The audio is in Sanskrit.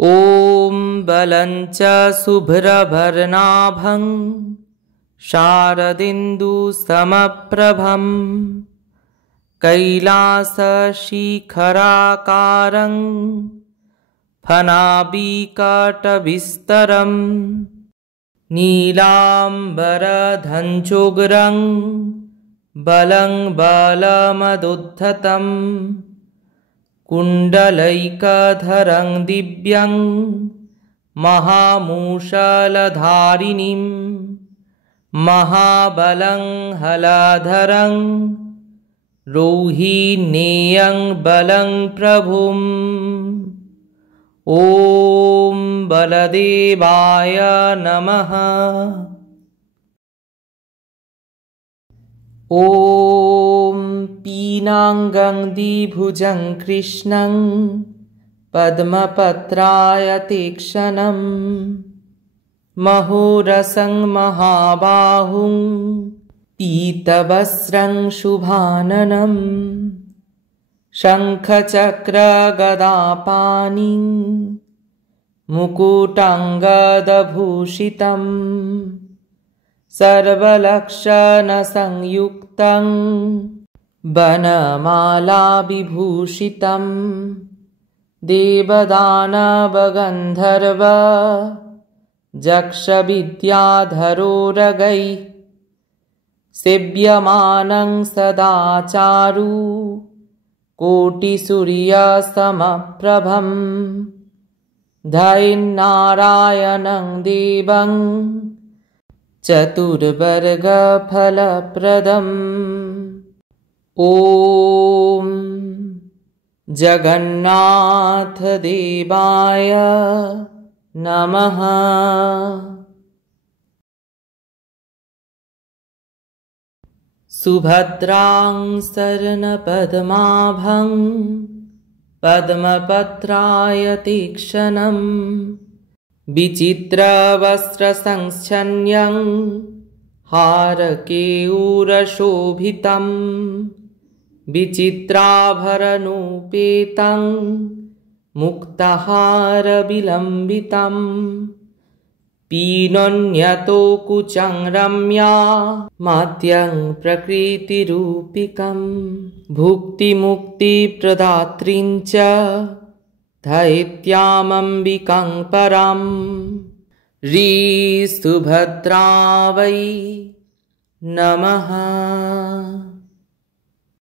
ॐ बलं च शुभ्रवर्णाभं शारदिन्दुसमप्रभं कैलासशिखराकारं फणाविकटविस्तरं नीलाम्बरधञ्चोग्रं बलं बलमदुद्धतं कुण्डलैकधरं दिव्यं महामूषलधारिणीं महाबलं हलाधरं रोहिणेयं बलं प्रभुम्। ॐ बलदेवाय नमः। ॐ पीनाङ्गं द्विभुजं कृष्णं पद्मपत्राय तीक्ष्णं महोरसं महाबाहुं पीतवस्त्रं शुभाननं शङ्खचक्रगदापाणिं मुकुटाङ्गदभूषितं सर्वलक्षणसंयुक्तं वनमालाविभूषितं देवदानवगन्धर्व यक्षविद्याधरोरगैः सेव्यमानं सदा चारु कोटिसूर्यसमप्रभं ध्यायेन्नारायणं देवं चतुर्वर्गफलप्रदम्। ॐ जगन्नाथदेवाय नमः। सुभद्रां शरणपद्माभं पद्मपत्राय तीक्ष्णं विचित्रवस्त्रसंच्छन्यं हारकेयूरशोभितं विचित्राभरणोपेतं मुक्ताहारविलम्बितं पीनोन्यतो कुचं रम्या मात्यं प्रकृतिरूपिकं भुक्तिमुक्तिप्रदात्रीं च धैत्यामम्बिकां परां ह्रीं सुभद्रा वै नमः।